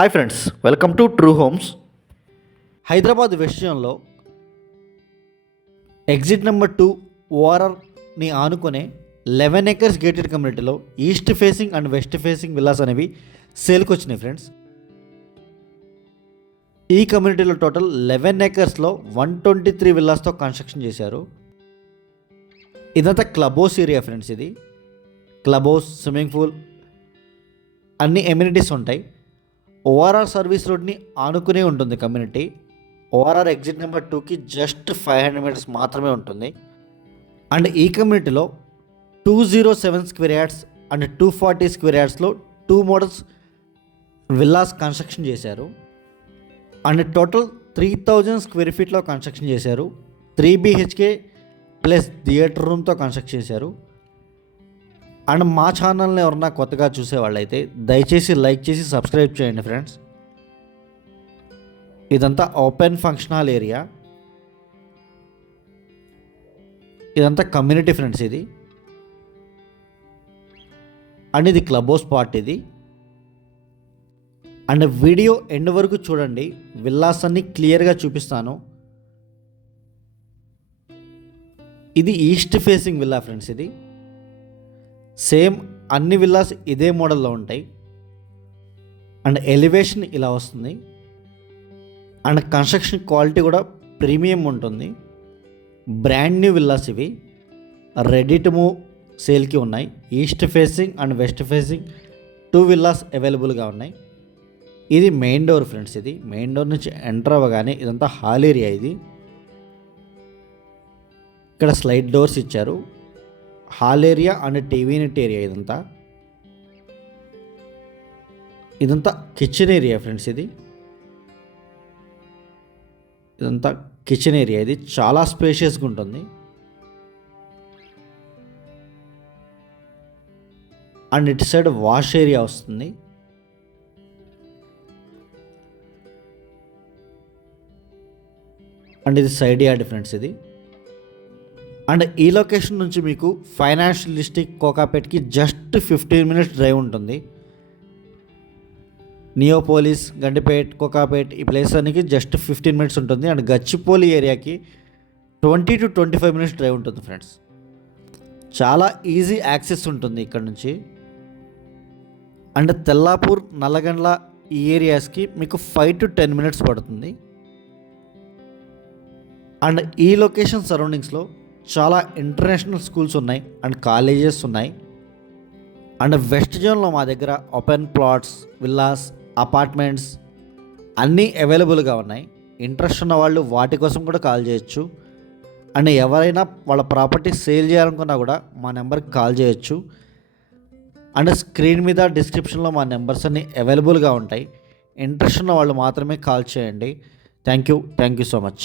Hi friends, welcome to true homes. Hyderabad west జోన్లో exit number 2 ఓఆర్ఆర్ని ఆనుకునే 11 acres gated కమ్యూనిటీలో east facing and west facing villas అనేవి సేల్కి వచ్చినాయి friends. ఈ కమ్యూనిటీలో టోటల్ 11 ఎకర్స్లో 123 విల్లాస్తో కన్స్ట్రక్షన్ చేశారు. ఇదంతా క్లబ్ హౌస్ ఏరియా ఫ్రెండ్స్. ఇది క్లబ్ హౌస్, స్విమ్మింగ్ పూల్, అన్ని ఎమ్యూనిటీస్ ఉంటాయి. ఓఆర్ఆర్ సర్వీస్ రోడ్ని ఆనుకునే ఉంటుంది కమ్యూనిటీ. ఓఆర్ఆర్ ఎగ్జిట్ నెంబర్ 2కి జస్ట్ 500 మీటర్స్ మాత్రమే ఉంటుంది. అండ్ ఈ కమ్యూనిటీలో 207 స్క్వేర్ యార్డ్స్ అండ్ 240 స్క్వేర్ యార్డ్స్లో 2 మోడల్స్ విల్లాస్ కన్స్ట్రక్షన్ చేశారు. అండ్ టోటల్ 3000 స్క్వేర్ ఫీట్లో కన్స్ట్రక్షన్ చేశారు. 3 BHK ప్లస్ థియేటర్ రూమ్తో కన్స్ట్రక్ట్ చేశారు. అండ్ మా ఛానల్ని ఎవరన్నా కొత్తగా చూసేవాళ్ళైతే దయచేసి లైక్ చేసి సబ్స్క్రైబ్ చేయండి ఫ్రెండ్స్. ఇదంతా ఓపెన్ ఫంక్షన్ హాల్ ఏరియా. ఇదంతా కమ్యూనిటీ ఫ్రెండ్స్. ఇది అండ్ ఇది క్లబ్ హౌస్ పార్ట్. ఇది అండ్ వీడియో ఎండ్ వరకు చూడండి, విల్లాస్ అన్ని క్లియర్గా చూపిస్తాను. ఇది ఈస్ట్ ఫేసింగ్ విల్లా ఫ్రెండ్స్. ఇది సేమ్ అన్ని విల్లాస్ ఇదే మోడల్లో ఉంటాయి. అండ్ ఎలివేషన్ ఇలా వస్తుంది. అండ్ కన్స్ట్రక్షన్ క్వాలిటీ కూడా ప్రీమియం ఉంటుంది. బ్రాండ్ న్యూ విల్లాస్ ఇవి. రెడీ టు మూవ్ సేల్కి ఉన్నాయి. East facing and west facing 2 villas అవైలబుల్గా ఉన్నాయి. ఇది మెయిన్ డోర్ ఫ్రెండ్స్. ఇది మెయిన్ డోర్ నుంచి ఎంటర్ అవ్వగానే ఇదంతా హాల్ ఏరియా. ఇది ఇక్కడ స్లైడ్ డోర్స్ ఇచ్చారు. Hall area and TV unit area. ఇదంతా కిచెన్ ఏరియా ఫ్రెండ్స్. ఇదంతా కిచెన్ ఏరియా. ఇది చాలా స్పేషియస్గా ఉంటుంది. అండ్ ఇటు సైడ్ వాష్ ఏరియా వస్తుంది. అండ్ ఇది సైడ్ యార్డ్ ఫ్రెండ్స్. ఇది అండ్ ఈ లొకేషన్ నుంచి మీకు ఫైనాన్షియల్ డిస్ట్రిక్ట్ కోకాపేట్కి జస్ట్ 15 మినిట్స్ డ్రైవ్ ఉంటుంది. నియోపోలిస్, గండిపేట్, కోకాపేట్ ఈ ప్లేస్ అనికి జస్ట్ 15 మినిట్స్ ఉంటుంది. అండ్ గచ్చిపోలి ఏరియాకి 20 to 25 మినిట్స్ డ్రైవ్ ఉంటుంది ఫ్రెండ్స్. చాలా ఈజీ యాక్సెస్ ఉంటుంది ఇక్కడ నుంచి. అండ్ తెల్లాపూర్, నల్లగండ్ల ఈ ఏరియాస్కి మీకు 5 to 10 మినిట్స్ పడుతుంది. అండ్ ఈ లొకేషన్ సరౌండింగ్స్లో చాలా ఇంటర్నేషనల్ స్కూల్స్ ఉన్నాయి అండ్ కాలేజెస్ ఉన్నాయి. అండ్ వెస్ట్ జోన్లో మా దగ్గర ఓపెన్ ప్లాట్స్, విల్లాస్, అపార్ట్మెంట్స్ అన్నీ అవైలబుల్గా ఉన్నాయి. ఇంట్రెస్ట్ ఉన్న వాళ్ళు వాటి కోసం కూడా కాల్ చేయొచ్చు. అండ్ ఎవరైనా వాళ్ళ ప్రాపర్టీ సేల్ చేయాలనుకున్నా కూడా మా నెంబర్కి కాల్ చేయొచ్చు. అండ్ స్క్రీన్ మీద డిస్క్రిప్షన్లో మా నెంబర్స్ అన్నీ అవైలబుల్గా ఉంటాయి. ఇంట్రెస్ట్ ఉన్న వాళ్ళు మాత్రమే కాల్ చేయండి. Thank you so much.